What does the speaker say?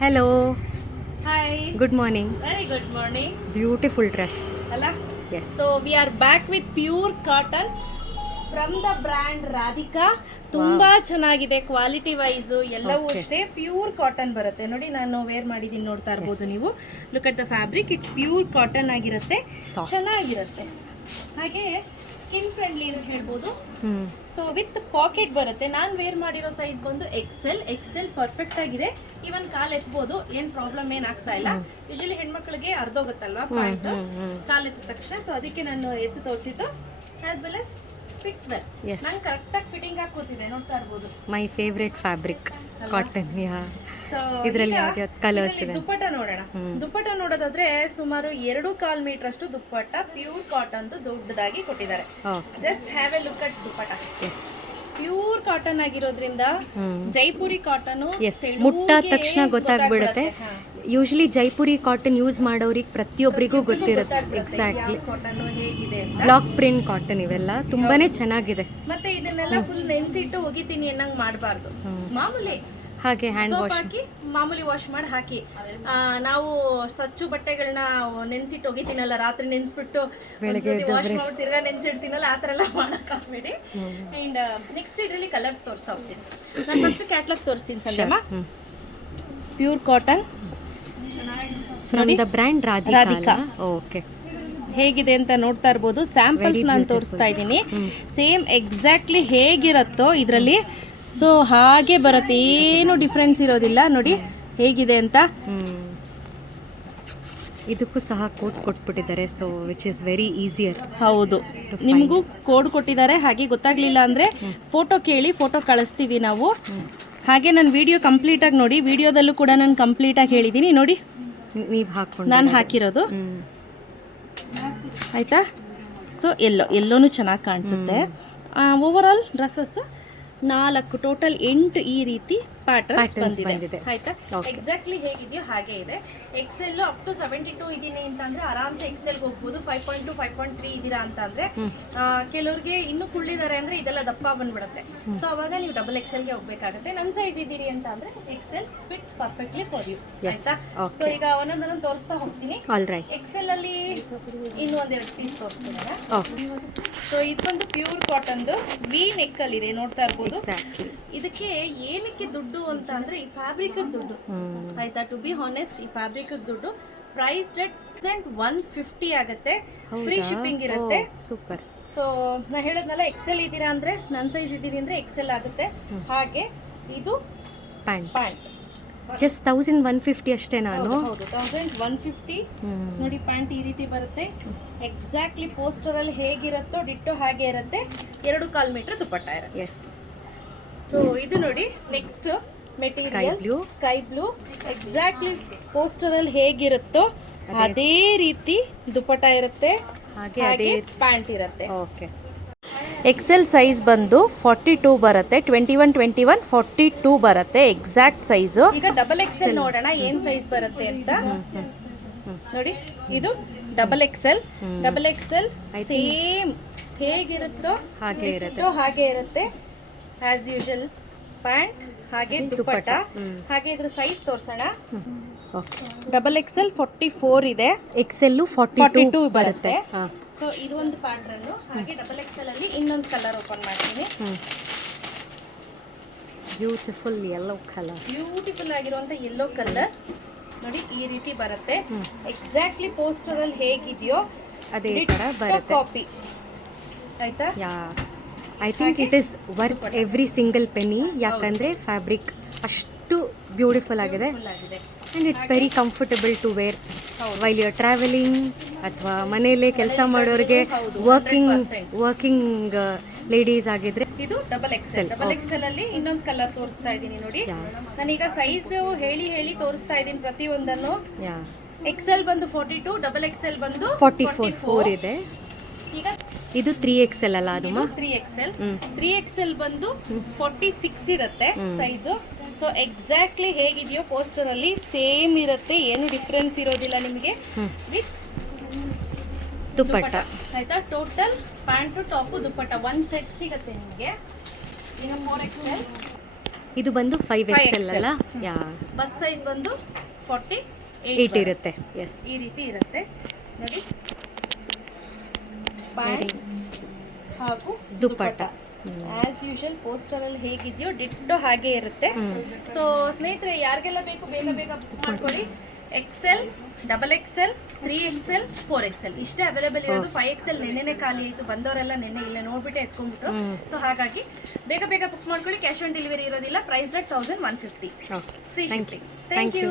Hello, Hi. good morning. Very good morning. Beautiful dress. Alla? Yes. So we are back with pure cotton from the brand Radhika. ತುಂಬಾ ಚೆನ್ನಾಗಿದೆ quality wise ಎಲ್ಲವೂ Okay. ಅಷ್ಟೇ pure cotton ಬರುತ್ತೆ ನೋಡಿ. ನಾನು wear ಮಾಡಿದ್ದೀನಿ, ನೋಡ್ತಾ ಇರ್ಬೋದು Yes. ನೀವು. Look at the fabric, it's pure cotton ಆಗಿರುತ್ತೆ, Soft. ಚೆನ್ನಾಗಿರುತ್ತೆ. ಹಾಗೆ ಸ್ಕಿನ್ ಫ್ರೆಂಡ್ಲಿ ಅಂತ ಹೇಳ್ಬೋದು. Hmm. ಸೊ ವಿತ್ ಪಾಕೆಟ್ ಬರುತ್ತೆ. ನಾನು ವೇರ್ ಮಾಡಿರೋ ಸೈಜ್ ಬಂದು ಎಕ್ಸೆಲ್ ಪರ್ಫೆಕ್ಟ್ ಆಗಿದೆ. ಈವನ್ ಕಾಲ್ ಎತ್ಬೋದು, ಏನ್ ಪ್ರಾಬ್ಲಮ್ ಏನ್ ಆಗ್ತಾ ಇಲ್ಲ. ಯೂಶಲಿ ಹೆಣ್ಮಕ್ಳಿಗೆ ಅರ್ಧೋಗುತ್ತಲ್ವಾ ಪ್ಯಾಂಟ್ ಕಾಲ್ ಎತ್ತಿದ ತಕ್ಷಣ, ಸೊ ಅದಕ್ಕೆ ನಾನು ಎತ್ತು ತೋರಿಸಿದ್ದು. As well as fits well. Yes. ನಾನು ಕರೆಕ್ಟ್ ಆಗಿ ಫಿಟ್ಟಿಂಗ್ ಆಗಿ ಕೂತಿದೆ, ನೋಡ್ತಾ ಇರ್ಬೋದು. My favorite fabric, cotton. Yeah. So ಇದರಲ್ಲಿ ಯಾವ್ದು ಕಲರ್ಸ್ ಇದೆ? ದುಪ್ಪಟ್ಟ ನೋಡೋಣ. ದುಪ್ಪಟ್ಟ ನೋಡೋದಾದ್ರೆ ಸುಮಾರು 2.25 ಮೀಟರ್ ಅಷ್ಟು ದುಪ್ಪಟ್ಟ ಪ್ಯೂರ್ ಕಾಟನ್ ದೊಡ್ಡದಾಗಿ ಕೊಟ್ಟಿದ್ದಾರೆ. Okay. Just have A look at dupatta. Yes. Pure cotton ಆಗಿರೋದ್ರಿಂದ ಜೈಪುರಿ ಕಾಟನ್ ಎಸ್, ಮುಟ್ಟ ತಕ್ಷಣ ಗೊತ್ತಾಗ್ಬಿಡುತ್ತೆ. ಯೂಶಲಿ ಜೈಪುರಿ ಕಾಟನ್ ಯೂಸ್ ಮಾಡೋರಿಗೆ ಪ್ರತಿಯೊಬ್ಬರಿಗೂ ಗೊತ್ತಿರುತ್ತೆ. ಎಕ್ಸಾಕ್ಟ್ಲಿ. ಕಾಟನ್ ಹೇಗಿದೆ ಅಂತ. ಬ್ಲಾಕ್ ಪ್ರಿಂಟ್ ಕಾಟನ್ ಇವೆಲ್ಲ ತುಂಬಾನೇ ಚೆನ್ನಾಗಿದೆ. ಮತ್ತೆ ಇದನ್ನೆಲ್ಲ ಫುಲ್ ನೆನ್ಸಿಟ್ಟು ಒಗಿತೀನಿ ಅನ್ನಂಗ್ ಮಾಡಬಾರ್ದು. ಮಾಮೂಲಿ ಹಾಗೆ ಹ್ಯಾಂಡ್ ಸೋಪ್ ವಾಶ್. ಹಾಕಿ ಮಾಮೂಲಿ ವಾಶ್ ಮಾಡಿ ಹಾಕಿ. ನಾವು ಸ್ವಚ್ಛ ಬಟ್ಟೆಗಳನ್ನ ನೆನ್ಸಿಟ್ಟು ಒಗಿತೀನಲ್ಲ, ರಾತ್ರಿ ನೆನ್ಸ್ಬಿಟ್ಟು ವಾಶ್ ಮಾಡಿ ತಿರ್ಗಾ ನೆನ್ಸಿಡ್ತೀನಲ್ಲ, ಆ ಥರ ಎಲ್ಲ ಮಾಡಕ್ ಆಗ್ಬೇಡಿ. ಅಂಡ್ ನೆಕ್ಸ್ಟ್ ಇದರಲ್ಲಿ ಕಲರ್ಸ್ ತೋರಿಸ್ತಾ ಹೋಗ್ತೀನಿ. ನಾನು ಫಸ್ಟ್ ಕ್ಯಾಟ್ಲಾಗ್ ತೋರಿಸ್ತೀನಿ Sanjayamma. Pure cotton from the brand Radhika. Radhika. Okay. ಹೇಗಿದೆ ಅಂತ ನೋಡ್ತಾ ಇರ್ಬೋದು. ಸ್ಯಾಂಪಲ್ಸ್ ನಾನು ತೋರಿಸ್ತಾ ಇದ್ದೀನಿ. ಸೇಮ್ ಎಕ್ಸಾಕ್ಟ್ಲಿ ಹೇಗಿರುತ್ತೋ ಇದರಲ್ಲಿ, ಸೊ ಹಾಗೆ ಬರುತ್ತೆ, ಏನು ಡಿಫ್ರೆನ್ಸ್ ಇರೋದಿಲ್ಲ. ನೋಡಿ ಹೇಗಿದೆ ಅಂತ. ಇದಕ್ಕೂ ಸಹ ಕೋಟ್ ಕೊಟ್ಬಿಟ್ಟಿದ್ದಾರೆ, so which is very easier. ಹೌದು, ನಿಮಗೂ ಕೋಡ್ ಕೊಟ್ಟಿದ್ದಾರೆ. ಹಾಗೆ ಗೊತ್ತಾಗ್ಲಿಲ್ಲ ಅಂದರೆ ಫೋಟೋ ಕೇಳಿ, ಫೋಟೋ ಕಳಿಸ್ತೀವಿ ನಾವು. ಹಾಗೆ ನಾನು ವಿಡಿಯೋ ಕಂಪ್ಲೀಟಾಗಿ ನೋಡಿ. ವಿಡಿಯೋದಲ್ಲೂ ಕೂಡ ನಾನು ಕಂಪ್ಲೀಟಾಗಿ ಹೇಳಿದ್ದೀನಿ ನೋಡಿ. ನೀವು ಹಾಕೊಂಡು ನಾನು ಹಾಕಿರೋದು ಆಯಿತಾ. ಸೊ ಎಲ್ಲೋನು ಚೆನ್ನಾಗಿ ಕಾಣಿಸುತ್ತೆ. ಓವರ್ ಆಲ್ ಡ್ರೆಸ್ಸಸ್ಸು 4 ಟೋಟಲ್ 8 ಈ ರೀತಿ ಪ್ಯಾಟರ್ನ್ಸ್ ಬಂದಿದೆ. ಆಯ್ತಾ, ಎಕ್ಸಾಕ್ಟ್ಲಿ ಹೇಗಿದೆಯೋ ಹಾಗೆ ಇದೆ. ಎಕ್ಸೆಲ್ ಅಪ್ ಟು 72 ಇದೀನಿ ಅಂತಂದ್ರೆ ಆರಾಮ್ಸೆ ಎಕ್ಸೆಲ್ಗೆ ಹೋಗ್ಬೋದು. 5.2 5.3 ಇದೀರಾ ಅಂತಂದ್ರೆ, ಕೆಲವ್ರಿಗೆ ಇನ್ನೂ ಕುಳ್ಳಿದ್ದಾರೆ ಅಂದ್ರೆ ಇದೆಲ್ಲ ದಪ್ಪ ಬಂದ್ಬಿಡುತ್ತೆ. ಸೊ ಅವಾಗ ನೀವು ಡಬಲ್ ಎಕ್ಸೆಲ್ಗೆ ಹೋಗ್ಬೇಕಾಗುತ್ತೆ. ನನ್ನ ಸೈಜ್ ಇದೀರಿ ಅಂತ ಅಂದ್ರೆ XL fits perfectly for you. ಆಯ್ತಾ. ಸೊ ಈಗ ಒಂದೊಂದೊಂದು ತೋರಿಸ್ತಾ ಹೋಗ್ತೀನಿ. ಎಕ್ಸೆಲ್ ಅಲ್ಲಿ ಇನ್ನೂ ಒಂದೆರಡು ಪೀಸ್ ತೋರಿಸ್ತೀನಿ. ಸೊ ಇದು ಬಂದು ಪ್ಯೂರ್ ಕಾಟನ್ದು ವಿ ನೆಕ್ ಅಲ್ಲಿ ಇದೆ, ನೋಡ್ತಾ ಇರ್ಬೋದು. ಇದಕ್ಕೆ ಏನಕ್ಕೆ ದುಡ್ಡು ಅಂತ ಅಂದ್ರೆ ಈ ಫ್ಯಾಬ್ರಿಕ್ ದುಡ್ಡು. ಆಯ್ತಾ, ಟು ಬಿ ಹಾನೆಸ್ಟ್, ಈ ಫ್ಯಾಬ್ರಿಕ್ ದುಡ್ಡು. ಪ್ರೈಸ್ ಡೆಟ್ 150 ಆಗುತ್ತೆ. ಫ್ರೀ ಶಿಪ್ಪಿಂಗ್ ಇರುತ್ತೆ. ಸೂಪರ್. ಸೊ ನಾ ಹೇಳದ್ನಲ್ಲ, ಎಕ್ಸೆಲ್ ಇದ್ದೀರಾ ಅಂದ್ರೆ, ನನ್ನ ಸೈಜ್ ಇದ್ದೀರಿ ಅಂದ್ರೆ ಎಕ್ಸೆಲ್ ಆಗುತ್ತೆ. ಹಾಗೆ ಇದು ಪ್ಯಾಂಟ್ ಜಸ್ಟ್ 1150 ಅಷ್ಟೇ. ನಾನು ಹೌದು 1150 ನೋಡಿ. ಪ್ಯಾಂಟ್ ಈ ರೀತಿ ಬರುತ್ತೆ. ಎಕ್ಸಾಕ್ಟ್ಲಿ ಪೋಸ್ಟರ್ ಅಲ್ಲಿ ಹೇಗಿರುತ್ತೋ ಡಿಟ್ಟೋ ಹಾಗೆ ಇರುತ್ತೆ. 2.25 ಮೀಟರ್ ದುಪ್ಪಟ್ಟ ಇರುತ್ತೆ. ಎಸ್. ಸೊ ಇದು ನೋಡಿ. Next material sky blue. Exactly poster ಅಲ್ಲಿ ಹೇಗಿರುತ್ತೋ ಅದೇ ರೀತಿ ದುಪ್ಪಟ್ಟ ಇರುತ್ತೆ, ಹಾಗೆ ಪ್ಯಾಂಟ್ ಇರುತ್ತೆ. ಓಕೆ. ಎಕ್ಸೆಲ್ ಸೈಜ್ ಬಂದು 42 ಬರುತ್ತೆ. 21 42 ಬರುತ್ತೆ ಎಕ್ಸಾಕ್ಟ್ ಸೈಜು. ಈಗ ಡಬಲ್ ಎಕ್ಸೆಲ್ ನೋಡೋಣ ಏನ್ ಸೈಜ್ ಬರುತ್ತೆ ಅಂತ. ನೋಡಿ, ಇದು ಡಬಲ್ ಎಕ್ಸೆಲ್. ಸೇಮ್ ಹೇಗಿರುತ್ತೋ ಹಾಗೆ ಇರುತ್ತೆ. ಆಸ್ ಯೂಶುವಲ್ ಪ್ಯಾಂಟ್ ಹಾಗೆ ದುಪ್ಪಟ್ಟ. ಹಾಗೆ ಇದ್ರ ಸೈಜ್ ತೋರ್ಸೋಣ. ಡಬಲ್ ಎಕ್ಸೆಲ್ 44 ಇದೆ. ಎಕ್ಸೆಲ್ 42 ಬರುತ್ತೆ. ಸೊ ಇದು ಒಂದು ಪ್ಯಾಟರ್ನ್. ಹಾಗೆ ಡಬಲ್ ಎಕ್ಸೆಲ್ ಅಲ್ಲಿ ಇನ್ನೊಂದು ಕಲರ್ ಓಪನ್ ಮಾಡ್ತೀನಿ. Beautiful yellow colour. ಬ್ಯೂಟಿಫುಲ್ ಆಗಿರುವಂತ ಯೆಲ್ಲೋ ಕಲರ್ ನೋಡಿ. ಈ ರೀತಿ ಬರುತ್ತೆ. ಎಕ್ಸಾಕ್ಟ್ಲಿ ಪೋಸ್ಟರ್ ಅಲ್ಲಿ ಹೇಗಿದೆಯೋ ಅದೇ ತರ ಬರುತ್ತೆ. ಕಾಪಿ. ಆಯ್ತಾ. I think it is worth every single penny. ಯಾಕಂದ್ರೆ ಫ್ಯಾಬ್ರಿಕ್ ಅಷ್ಟು ಬ್ಯೂಟಿಫುಲ್ ಆಗಿದೆ. And it's very comfortable to wear while you are travelling, ಅಥವಾ ಮನೆಯಲ್ಲೇ ಕೆಲಸ ಮಾಡೋರಿಗೆ, ವರ್ಕಿಂಗ್ ಲೇಡೀಸ್ ಆಗಿದ್ರೆ. ಇದು ಡಬಲ್ ಎಕ್ಸೆಲ್. ಡಬಲ್ ಎಕ್ಸೆಲ್ ಅಲ್ಲಿ ಇನ್ನೊಂದು ಕಲರ್ ತೋರಿಸ್ತಾ ಇದ್ದೀನಿ ನೋಡಿ. ನಾನೀಗ ಸೈಜ್ ಹೇಳಿ ತೋರಿಸ್ತಾ ಇದ್ದೀನಿ ಪ್ರತಿಯೊಂದನ್ನು. ಎಕ್ಸೆಲ್ ಬಂದು 42, ಡಬಲ್ ಎಕ್ಸೆಲ್ ಬಂದು 44 ಇದೆ. ಈಗ ಇದು 3XL ಅಲ್ಲ? ಅದು 3XL ಬಂದು 46 ಇರುತ್ತೆ ಸೈಜು. ಸೊ ಎಕ್ಸಾಕ್ಟ್ಲಿ ಹೇಗಿದೆಯೋ ಪೋಸ್ಟರ್ ಅಲ್ಲಿ ಸೇಮ್ ಇರುತ್ತೆ, ಏನು ಡಿಫ್ರೆನ್ಸ್ ಇರೋದಿಲ್ಲ ನಿಮಗೆ. ವಿತ್ ದುಪ್ಪಟ್ಟ. ಆಯ್ತಾ. ಟೋಟಲ್ ಪ್ಯಾಂಟು ಟಾಪು ದುಪ್ಪಟ್ಟ ಒಂದು ಸೆಟ್ ಸಿಗುತ್ತೆ ನಿಮಗೆ. ಈಗ 4XL. ಇದು ಬಂದು 5XL ಅಲ್ಲ? ಯಾ, ಬಸ್ ಸೈಜ್ ಬಂದು 48 8 ಇರುತ್ತೆ. ಎಸ್, ಈ ರೀತಿ ಇರುತ್ತೆ ನೋಡಿ. ಪ್ಯಾಂಟ್ ಹಾಗೂ ದುಪ್ಪಟ್ಟ. ಆಸ್ ಯೂಶುವಲ್ ಪೋಸ್ಟರ್ ಅಲ್ಲಿ ಹೇಗಿದೆಯೋ ಡಿಟ್ಟೋ ಹಾಗೆ ಇರುತ್ತೆ. ಸೊ ಸ್ನೇಹಿತರೆ, ಯಾರಿಗೆಲ್ಲ ಬೇಕು ಬೇಗ ಬೇಗ ಬುಕ್ ಮಾಡ್ಕೊಳ್ಳಿ. XL, XXL, 3XL, 4XL ಇಷ್ಟೇ ಅವೈಲೇಬಲ್ ಇರೋದು. 5XL ನೆನ್ನೆನೆ ಖಾಲಿ ಆಯಿತು. ಬಂದವರೆಲ್ಲ ನೆನ್ನೆ ಇಲ್ಲೇ ನೋಡ್ಬಿಟ್ಟೆ ಎತ್ಕೊಂಡ್ಬಿಟ್ಟು. ಸೊ ಹಾಗಾಗಿ ಬೇಗ ಬೇಗ ಬುಕ್ ಮಾಡ್ಕೊಳ್ಳಿ. ಕ್ಯಾಶ್ ಆನ್ ಡೆಲಿವರಿ ಇರೋದಿಲ್ಲ. Price rate 1150. Okay, free thank you. Shipping. Thank you.